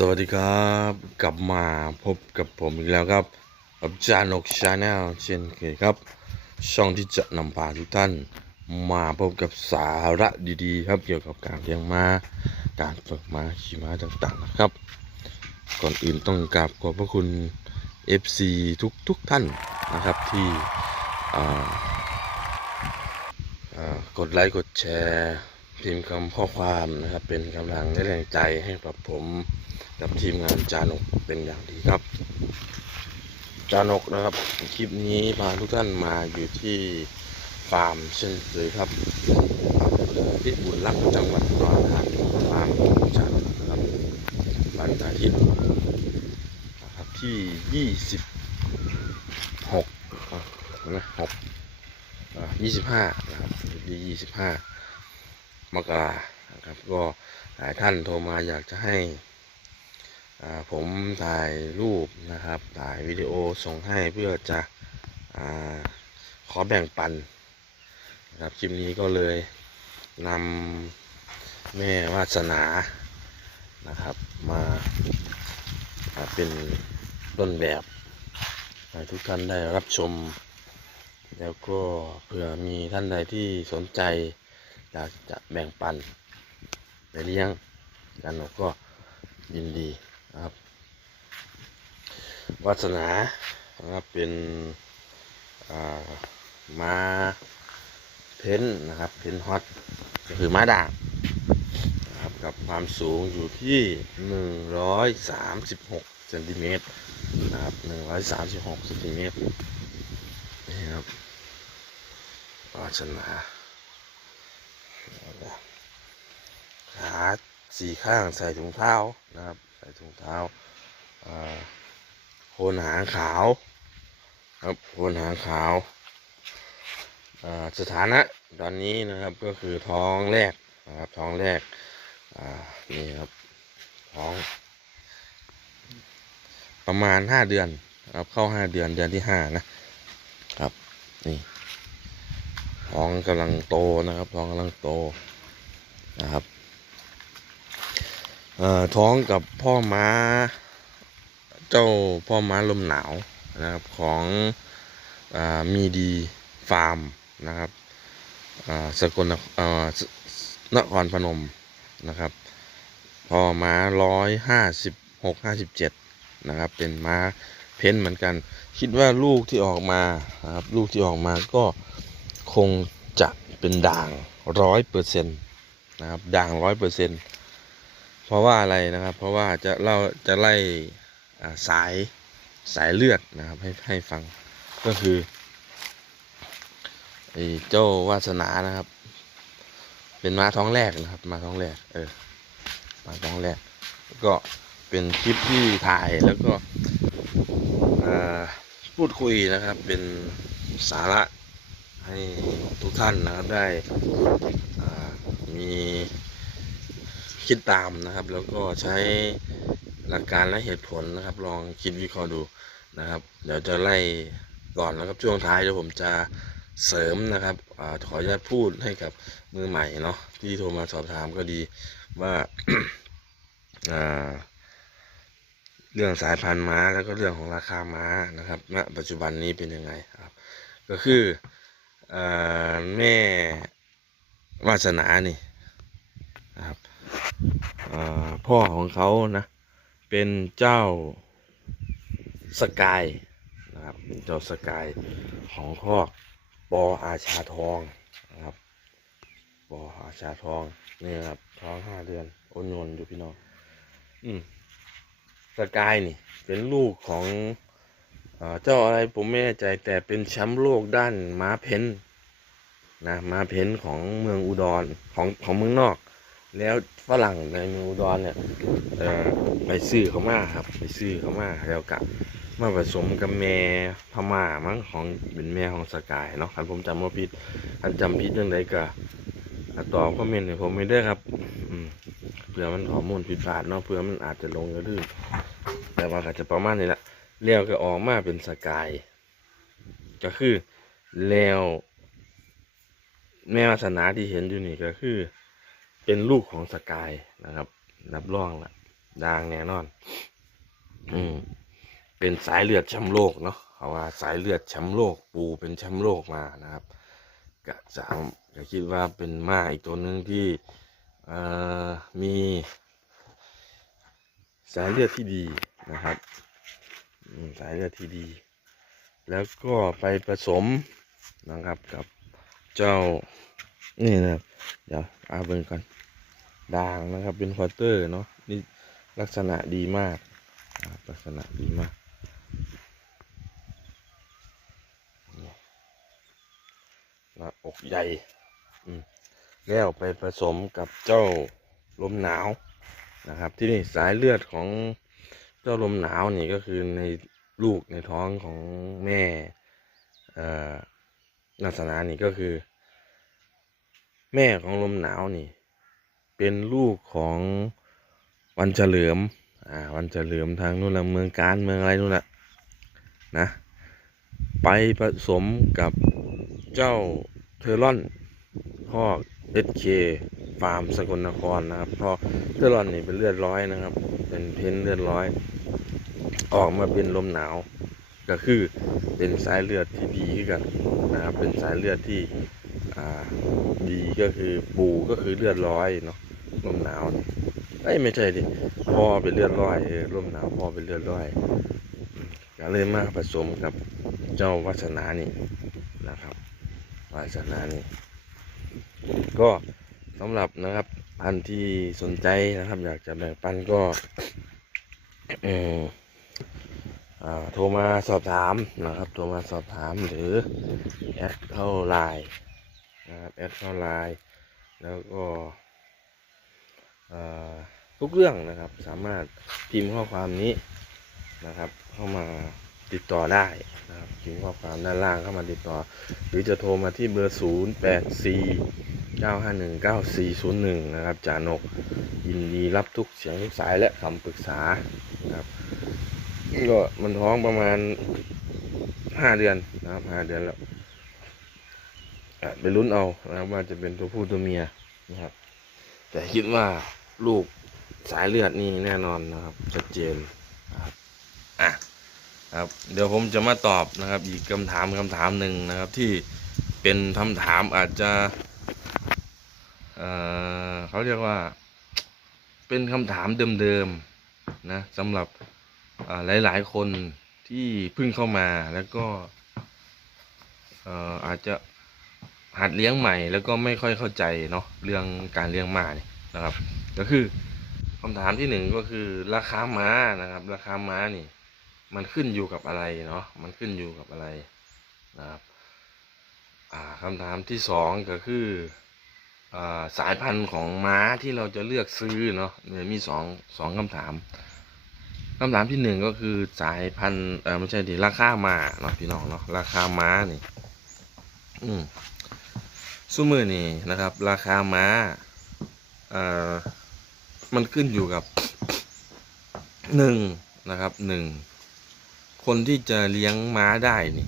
สวัสดีครับ กลับมาพบกับผมอีกแล้วครับกับจานกชาแนลเช่นเคยครับ ช่องที่จะนำพาทุกท่าน มาพบกับสาระดีๆ ครับเกี่ยวกับการเลี้ยงม้าการฝึกม้าขี่ม้าต่างๆนะครับ ก่อนอื่นต้องกราบขอบพระคุณ FC ทุกทุกๆท่านนะครับที่กดไลค์กดแชร์พิมพ์คำข้อความนะครับเป็นกำลังและแรงใจให้กับผม กับทีมงานจานกเป็นอย่างดีครับ จานกนะครับ คลิปนี้พาทุกท่านมาอยู่ที่ฟาร์มเช่นเคยครับอำเภอพิบูลรักษ์จังหวัดอุดรธานีฟาร์มของจานกนะครับวันอาทิตย์นะครับที่ยี่สิบหกนะหกยี่สิบห้านะครับที่ยี่สิบห้ามกรานะครับก็หลายท่านโทรมาอยากจะให้ ผมถ่ายรูปนะครับถ่ายวิดีโอส่งให้เพื่อจะอขอแบ่งปันนะครับคลิปนี้ก็เลยนำแม่วาสนานะครับมามาเป็นต้นแบบให้ทุกท่านได้รับชม แล้วก็เผื่อมีท่านใดที่สนใจอยากจะแบ่งปันไปเลี้ยงกันก็ยินดี ครับวาสนานะครับเป็นม้าเพ้นนะครับเพ้นฮอตก็คือม้าด่างนะครับกับความสูงอยู่ที่หนึ่งร้อยสามสิบหกเซนติเมตรนะครับหนึ่งร้อยสามสิบหกเซนติเมตรนี่ครับวาสนาขาสี่ข้างใส่ถุงเท้านะครับ ส่ถุงเท้าโคนหางขาวครับโคนหางขาวอ่าสถานะตอนนี้นะครับก็คือท้องแรกนะครับท้องแรกอ่านี่ครับท้อง ประมาณห้าเดือนครับเข้าห้าเดือนเดือนที่ห้านะครับนี่ท้องกำลังโตนะครับท้องกำลังโตนะครับ ท้องกับพ่อม้า เจ้าพ่อม้าลมหนาวนะครับของอมีดีฟาร์มนะครับสกลนครอ่าสนครพนมนะครับพ่อม้าร้อยห้าสิบหกห้าสิบเจ็ดนะครับเป็นม้าเพ้นท์เหมือนกัน คิดว่าลูกที่ออกมานะครับลูกที่ออกมาก็คงจะเป็นด่างร้อยเปอร์เซ็นต์นะครับด่างร้อยเปอร์เซ็นต์ เพราะว่าอะไรนะครับ เพราะว่าจะเล่าจะไล่สายสายเลือดนะครับให้ให้ฟังก็คือไอ้เจ้าวาสนานะครับ เป็นม้าท้องแรกนะครับม้าท้องแรกเออม้าท้องแรก ก็เป็นคลิปที่ถ่ายแล้วก็พูดคุยนะครับเป็นสาระให้ทุกท่านนะครับได้มี คิดตามนะครับ แล้วก็ใช้หลักการและเหตุผลนะครับ ลองคิดวิเคราะห์ดูนะครับ เดี๋ยวจะไล่ก่อนนะครับช่วงท้ายเดี๋ยวผมจะเสริมนะครับอขออนุญาตพูดให้กับมือใหม่เนาะที่โทรมาสอบถามก็ดีว่าเรื่องสายพันธุ์ม้าแล้วก็เรื่องของราคาม้านะครับณปัจจุบันนี้เป็นยังไงครับ ก็คืออแม่วาสนานี่ พ่อของเขานะ เป็นเจ้าสกายนะครับเป็นเจ้าสกายของคอกปออาชาทองนะครับปออาชาทองนี่ครับท้องห้าเดือนโอนนอยู่พี่น้องอืมสกายนี่ เป็นลูกของเจ้าอะไรผมไม่แน่ใจแต่เป็นแชมป์โลกด้านม้าเพ้นนะม้าเพ้นของเมืองอุดรของของเมืองนอก แล้วฝรั่งในเมืองอุดรเนี่ยไปซื้อเขามาครับ ไปซื้อเขามาแล้วกับมาผสมกับแม่พม่ามั้งของเป็นแม่ของสกายเนาะคันผมจำว่าผิดคันจำผิดเรื่องใดก็ตอบคอมเมนต์ให้ผมไม่ได้ครับอืมเผื่อมันข้อมูลผิดพลาดเนาะเผื่อมันอาจจะลงกระดื้อแต่ว่าก็จะประมาณนี้แหละแล้วก็ออกมาเป็นสกายก็คือแล้วแม่วาสนาที่เห็นอยู่นี่ก็คือ เป็นลูกของสกายนะครับนับรองละด่างแน่นอน อืมเป็นสายเลือดแชมป์โลกเนาะเขาว่าสายเลือดแชมป์โลก ปูเป็นแชมป์โลกมานะครับก็จะก็คิดว่าเป็นม้าอีกตัวหนึ่งที่เอ่อมีสายเลือดที่ดีนะครับสายเลือดที่ดี แล้วก็ไปผสมนะครับกับเจ้านี่นะครับเดี๋ยวอาเบิ่งก่อน ด่างนะครับ เป็นควอเตอร์เนาะนี่ลักษณะดีมาก ลักษณะดีมาก หน้าอกใหญ่แล้วไปผสมกับเจ้าลมหนาวนะครับ ที่นี่สายเลือดของเจ้าลมหนาวนี่ก็คือในลูกในท้องของแม่ลักษณะนี่ก็คือ แม่ของลมหนาวนี่ เป็นลูกของวันเฉลิม อ่า วันเฉลิมทางนู่นละเมืองการเมืองอะไรนู่นละนะ ไปผสมกับเจ้าเทอรอนพ่อเอสเคฟาร์มสกลนครนะครับเพ่อเทอรอนนี่เป็นเลือดร้อยนะครับ เป็นเพ้นเลือดร้อย ออกมาเป็นลมหนาว ก็คือเป็นสายเลือดที่ดีขึ้นกันนะครับ เป็นสายเลือดที่อ่าดีก็คือปูก็คือเลือดร้อยเนาะ ลมหนาวนี่เอ้ยไม่ใช่ดิพ่อเป็นเลือดร้อยเออลมหนาวพ่อเป็นเลือดร้อยก็เลยมาผสมกับเจ้าวัฒนานี่นะครับวัฒนานี่ก็สำหรับนะครับพันที่สนใจนะครับ อยากจะแบ่งปันก็เออโทรมาสอบถามนะครับโทรมาสอบถามหรือแอดเข้าไลน์นะครับแอดเข้าไลน์แล้วก็ ทุกเรื่องนะครับ สามารถพิมพ์ข้อความนี้นะครับ เข้ามาติดต่อได้นะครับพิมพ์ข้อความด้านล่างเข้ามาติดต่อ หรือจะโทรมาที่เบอร์ 0 8 4 9 5 1 9 4 0 1 นะครับจานกยินดีรับทุกเสียงทุกสายและคำปรึกษานะครับก็มันท้องประมาณ 5 เดือนนะครับ 5 เดือนแล้วไปลุ้นเอานะครับว่าจะเป็นตัวผู้ตัวเมียนะครับ แต่คิดว่า ลูกสายเลือดนี่แน่นอนนะครับ ชัดเจนนะครับอะครับเดี๋ยวผมจะมาตอบนะครับ อีกคำถามคำถามหนึ่งนะครับ ที่เป็นคำถามอาจจะเออเขาเรียกว่า เป็นคำถามเดิมๆนะสำหรับอ่าหลายๆคนที่เพิ่งเข้ามาแล้วก็เอ่ออาจจะหัดเลี้ยงใหม่แล้วก็ไม่ค่อยเข้าใจเนาะเรื่องการเลี้ยงมาเนี่ย นะครับ ก็คือคำถามที่หนึ่งก็คือราคาม้านะครับ ราคาม้านี่ มันขึ้นอยู่กับอะไรเนาะมันขึ้นอยู่กับอะไรนะครับอ่าคำถามที่สองก็คืออ่าสายพันธุ์ของม้าที่เราจะเลือกซื้อเนาะเนี่ยมีสองสองคำถามคำถามที่หนึ่งก็คือสายพันธุ์เออไม่ใช่ดิราคาม้าเนาะพี่น้องเนาะราคาม้านี่ อืมซูมือนี่นะครับ ราคาม้า มันขึ้นอยู่กับหนึ่งนะครับหนึ่งคนที่จะเลี้ยงม้าได้นี่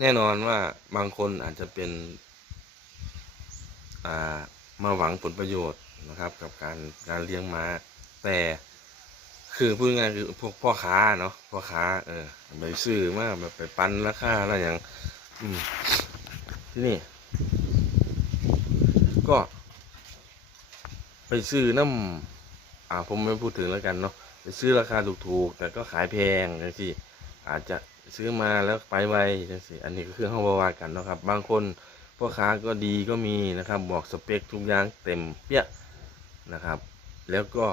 แน่นอนว่าบางคนอาจจะเป็นามาหวังผลประโยชน์นะครับ กับการการเลี้ยงม้า แต่คือพูดง่ายคือพวกพ่อค้าเนาะพ่อค้า เออไปซื้อมาแบบไปปันราคาอะไรอย่างที่นี่ ก็ ไปซื้อน้ำอ่าผมไม่พูดถึงแล้วกันเนาะไปซื้อราคาถูกๆแต่ก็ขายแพงจังสิอาจจะซื้อมาแล้วไปไวจังสิอันนี้ก็คือห้องบาวากันเนาะครับ บางคนพ่อค้าก็ดีก็มีนะครับ บอกสเปคทุกอย่างเต็มเปี้ยนะครับ แล้วก็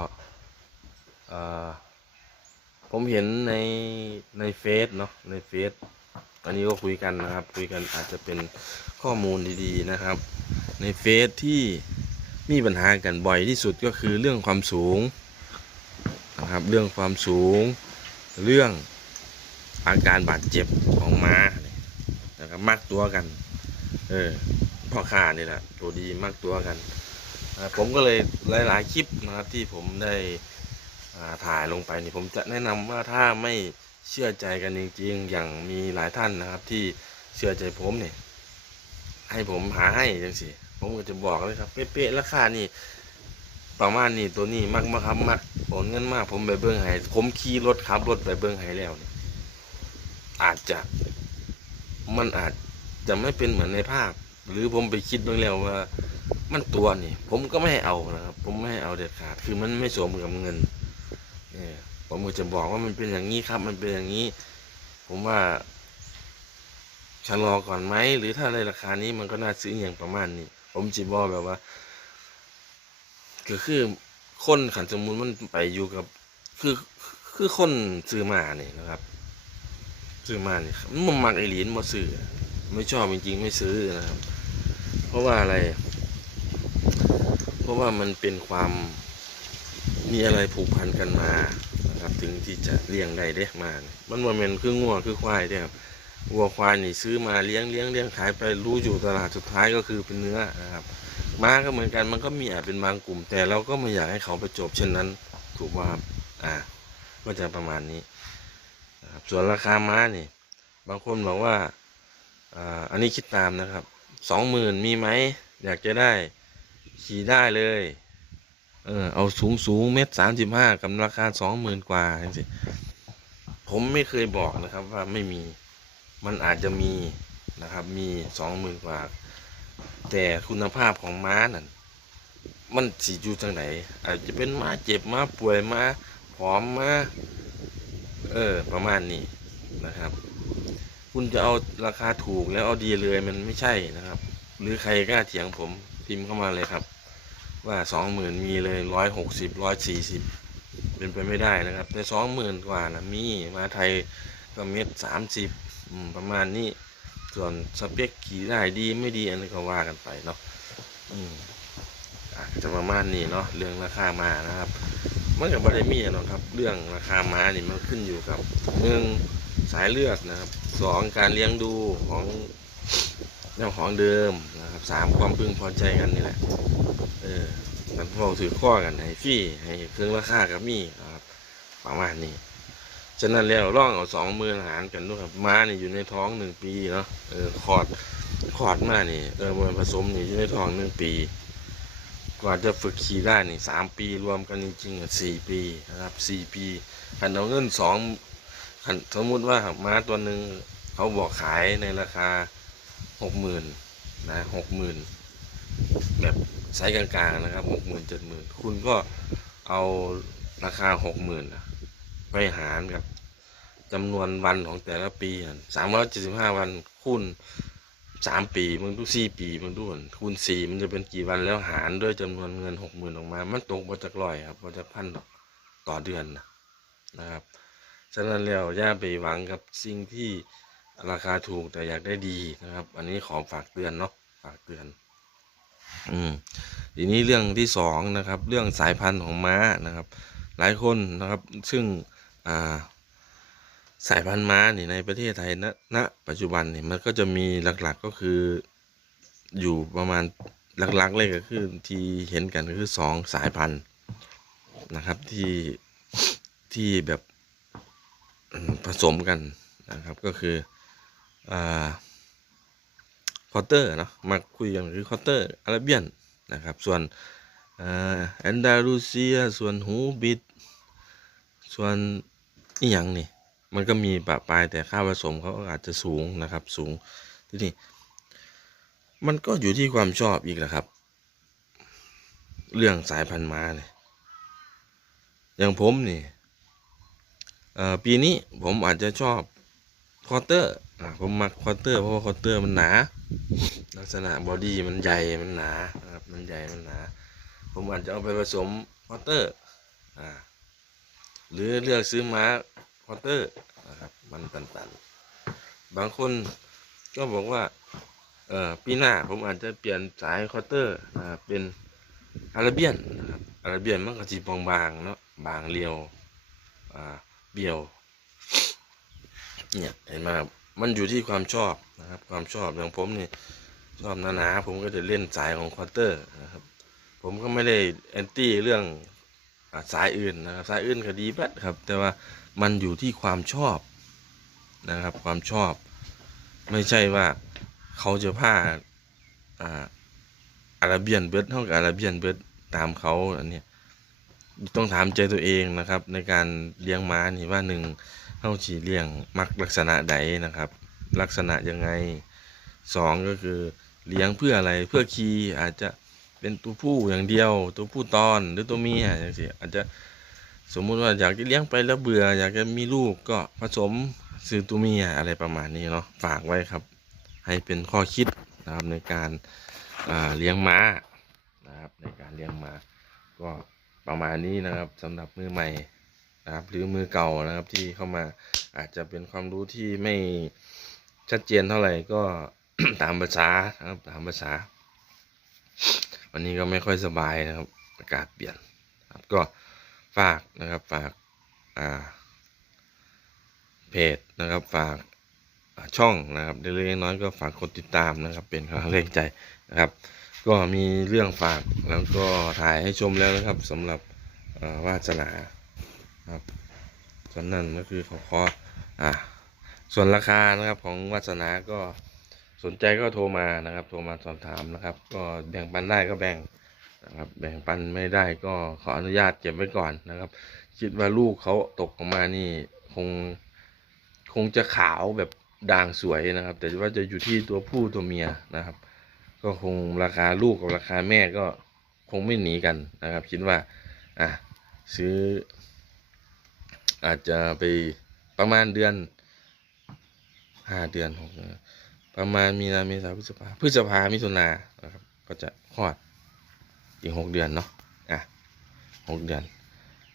ผมเห็นในในเฟซเนาะในเฟซอันนี้ก็คุยกันนะครับ คุยกันอาจจะเป็นข้อมูลดีๆนะครับ ในเฟซที่ มีปัญหากันบ่อยที่สุดก็คือเรื่องความสูงนะครับเรื่องความสูง เรื่องอาการบาดเจ็บของม้านะครับมักตัวกัน เออพ่อค้านี่แหละตัวดีมักตัวกันผมก็เลยหลาย ๆ คลิปนะครับที่ผมได้ถ่ายลงไปนี่ผมจะแนะนำว่าถ้าไม่เชื่อใจกันจริง ๆ อย่างมีหลายท่านนะครับที่เชื่อใจผมเนี่ยให้ผมหาให้จังสิ ผมก็จะบอกเลยครับ เป๊ะๆราคานี่ประมาณนี้ตัวนี้มักมาครับมักโอนเงินมาก ผมไปเบิ้งให้ผมขี่รถขับรถไปเบิ้งให้แล้วเนี่ยอาจจะมันอาจจะไม่เป็นเหมือนในภาพ หรือผมไปคิดเบื้องแล้วว่า มันตัวนี่ ผมก็ไม่ให้เอานะครับ ผมไม่ให้เอาเด็ดขาดคือมันไม่สมกับเงินเนี่ยผมก็จะบอกว่ามันเป็นอย่างนี้ครับ มันเป็นอย่างนี้ ผมว่าชะลอก่อนไหมหรือถ้าในราคานี้มันก็น่าซื้ออย่างประมาณนี้ ผมจะบอกแบบว่า ก็คือคนขันสมุนมันไปอยู่กับ คือคือคนซื้อมาเนี่ยนะครับ ซื้อมาเนี่ยมันมักไอหลีนมาซื้อไม่ชอบจริงๆไม่ซื้อนะครับ เพราะว่าอะไร เพราะว่ามันเป็นความมีอะไรผูกพันกันมานะครับ ถึงที่จะเลี้ยงได้เด้มาเนี่ยมันว่ามันคืองัวคือควายเด้ครับ วัวควายนี่ซื้อมาเลี้ยงเลี้ยงเลี้ยงขายไปรู้อยู่ตลาดสุดท้ายก็คือเป็นเนื้อนะครับม้าก็เหมือนกันมันก็มีอาจเป็นบางกลุ่ม แต่เราก็ไม่อยากให้เขาไปจบเช่นนั้นถูกไหมครับอ่าก็จะประมาณนี้ครับส่วนราคาม้านี่บางคนบอกว่าอ่าอันนี้คิดตามนะครับสองหมื่นมีไหมอยากจะได้ขี่ได้เลยเออเอาสูงสูงเมตรสามสิบห้ากับราคาสองหมื่นกว่าสิผมไม่เคยบอกนะครับว่าไม่มี มันอาจจะมีนะครับมีสองหมื่นกว่าแต่คุณภาพของม้านั่นมันสิอยู่ทางไหน อาจจะเป็นม้าเจ็บม้าป่วยม้าผอมม้าเออประมาณนี้นะครับ คุณจะเอาราคาถูกแล้วเอาดีเลยมันไม่ใช่นะครับ หรือใครกล้าเถียงผมพิมพ์เข้ามาเลยครับ ว่าสองหมื่นมีเลยร้อยหกสิบร้อยสี่สิบเป็นไปไม่ได้นะครับ แต่สองหมื่นกว่านะมีมาไทยก็เม็ดสามสิบ ประมาณนี้ส่วนสเปคขี่ได้ดีไม่ดีอันนี้ก็ว่ากันไปเนาะอืมอาจะประมาณนี้เนาะเรื่องราคามานะครับมันกับบริมีหรอกครับ เรื่องราคาม้านี่มันขึ้นอยู่กับหนึ่งสายเลือดนะครับสองการเลี้ยงดูของเจ้าของเดิมนะครับสามความพึงพอใจกันนี่แหละเออมันพอถือข้อกันให้ฟี่ให้เครื่องราคากับมีนะครับประมาณนี้ ฉะนั้นแล้วร่องเอาสองมือหารกันด้วยครับม้านี่อยู่ในท้องหนึ่งปีเนาะเออคอดคอดมานี่เออมันผสมนี่อยู่ในท้องหนึ่งปีกว่าจะฝึกขี่ได้นี่สามปีรวมกันจริงๆสี่ปีนะครับสี่ปีขันเอาเงินสองขันสมมุติว่าม้าตัวหนึ่งเขาบอกขายในราคาหกหมื่นนะหกหมื่นแบบไซส์กลางๆนะครับหกหมื่นเจ็ดหมื่นคุณก็เอาราคาหกหมื่น ไปหารกับจำนวนวันของแต่ละปีสามร้อยเจ็ดสิบห้าวันคูณสามปีมันดูสี่ปีมันดูคูณสี่มันจะเป็นกี่วันแล้วหารด้วยจำนวนเงินหกหมื่นออกมา มันตกมาจากร้อยครับมาจากพันต่อเดือนนะนะครับฉะนั้นแล้วอย่าไปหวังกับสิ่งที่ราคาถูกแต่อยากได้ดีนะครับ อันนี้ขอฝากเตือนเนาะฝากเตือน อืมทีนี้เรื่องที่สองนะครับ เรื่องสายพันธุ์ของม้านะครับ หลายคนนะครับ ซึ่ง สายพันธุ์ม้านี่ในประเทศไทยณณปัจจุบันนี่มันก็จะมีหลักๆก็คืออยู่ประมาณหลักๆเลยก็คือที่เห็นกันก็คือสองสายพันธุ์นะครับที่ที่แบบผสมกันนะครับก็คืออ่าคอเตอร์เนาะมาคุยกันคือคอเตอร์อาราเบียนนะครับส่วนแอนดาลูเซีย ส่วนหูบิด ส่วน อีหยังนี่ มันก็มีปะปลายแต่ค่าผสมเขาอาจจะสูงนะครับ สูงที่นี่มันก็อยู่ที่ความชอบอีกแหละครับ เรื่องสายพันธุ์ม้าเนี่ยอย่างผมนี่ปีนี้ผมอาจจะชอบคอเตอร์ผมมักคอเตอร์เพราะว่าคอเตอร์มันหนา ลักษณะบอดี้มันใหญ่มันหนานะครับมันใหญ่มันหนา ผมอาจจะเอาไปผสมคอเตอร์อ่า หรือเลือกซื้อม้าคอเตอร์นะครับมันตันๆ บางคนก็บอกว่าเอ่อปีหน้าผมอาจจะเปลี่ยนสายคอเตอร์นะครับเป็นอาราเบียนนะครับอาราเบียนมันก็จีบางๆเนาะบางเรียวอ่าเบียวเนี่ยเห็นไหมครับมันอยู่ที่ความชอบนะครับ ความชอบอย่างผมนี่ชอบหนาๆผมก็จะเล่นสายของคอเตอร์นะครับ ผมก็ไม่ได้แอนตี้เรื่อง สายอื่นนะครับสายอื่นก็ดีแป๊ดครับ แต่ว่ามันอยู่ที่ความชอบนะครับ ความชอบ ไม่ใช่ว่าเขาจะผ้าอ่าอาราเบียนเบิร์ดเท่ากับอาราเบียนเบิร์ดตามเขาอันนี้ต้องถามใจตัวเองนะครับ ในการเลี้ยงม้านี่ว่าหนึ่งเฮาสิเลี้ยงมักลักษณะใดนะครับ ลักษณะยังไงสองก็คือเลี้ยงเพื่ออะไรเพื่อคีอาจจะ เป็นตัวผู้อย่างเดียว ตัวผู้ตอนหรือตัวเมียอย่างเงี้ยอาจจะสมมุติว่าอยากจะเลี้ยงไปแล้วเบื่อ อยากจะมีลูกก็ผสมซื้อตัวเมียอะไรประมาณนี้เนาะฝากไว้ครับ ให้เป็นข้อคิดนะครับในการาเลี้ยงม้านะครับในการเลี้ยงม้าก็ประมาณนี้นะครับสำหรับมือใหม่นะครับหรือมือเก่านะครับที่เข้ามาอาจจะเป็นความรู้ที่ไม่ชัดเจนเท่าไหร่ก็ตามภาษานะครับตามภาษา วันนี้ก็ไม่ค่อยสบายนะครับ อากาศเปลี่ยนครับก็ฝากนะครับฝากอ่าเพจนะครับฝากช่องนะครับเล็กๆน้อยก็ฝากกดติดตามนะครับ เป็นกำลังใจนะครับ ก็มีเรื่องฝากแล้วก็ถ่ายให้ชมแล้วนะครับสำหรับวาสนาครับส่วนนั้นก็คือขาขออ่าส่วนราคานะครับของวาสนาก็ สนใจก็โทรมานะครับ โทรมาสอบถามนะครับ ก็แบ่งปันได้ก็แบ่งนะครับ แบ่งปันไม่ได้ก็ขออนุญาตเก็บไว้ก่อนนะครับ คิดว่าลูกเขาตกออกมานี่คงคงจะขาวแบบด่างสวยนะครับ แต่ว่าจะอยู่ที่ตัวผู้ตัวเมียนะครับ ก็คงราคาลูกกับราคาแม่ก็คงไม่หนีกันนะครับ คิดว่าอะซื้อ อาจจะไปประมาณเดือนห้าเดือนหกเดือน ประมาณมีนาเมษาพฤษภาพฤษภามิถุนานะครับ ก็จะคลอดอีกหกเดือนเนาะอะหกเดือน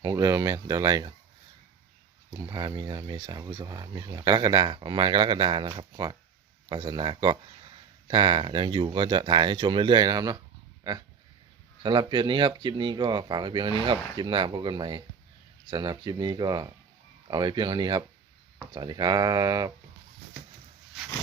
หกเดือนแม่เดี๋ยวไล่กันกุมภามีนาเมษาพฤษภามิถุนากรกฎาประมาณกรกฎานะครับก็วาสนาก็ถ้ายังอยู่ก็จะถ่ายให้ชมเรื่อยๆนะครับเนาะอะสำหรับเพจนี้ครับคลิปนี้ก็ฝากไว้เพียงเท่านี้ครับคลิปหน้าพบกันใหม่สำหรับคลิปนี้ก็เอาไว้เพียงเท่านี้ครับ สวัสดีครับ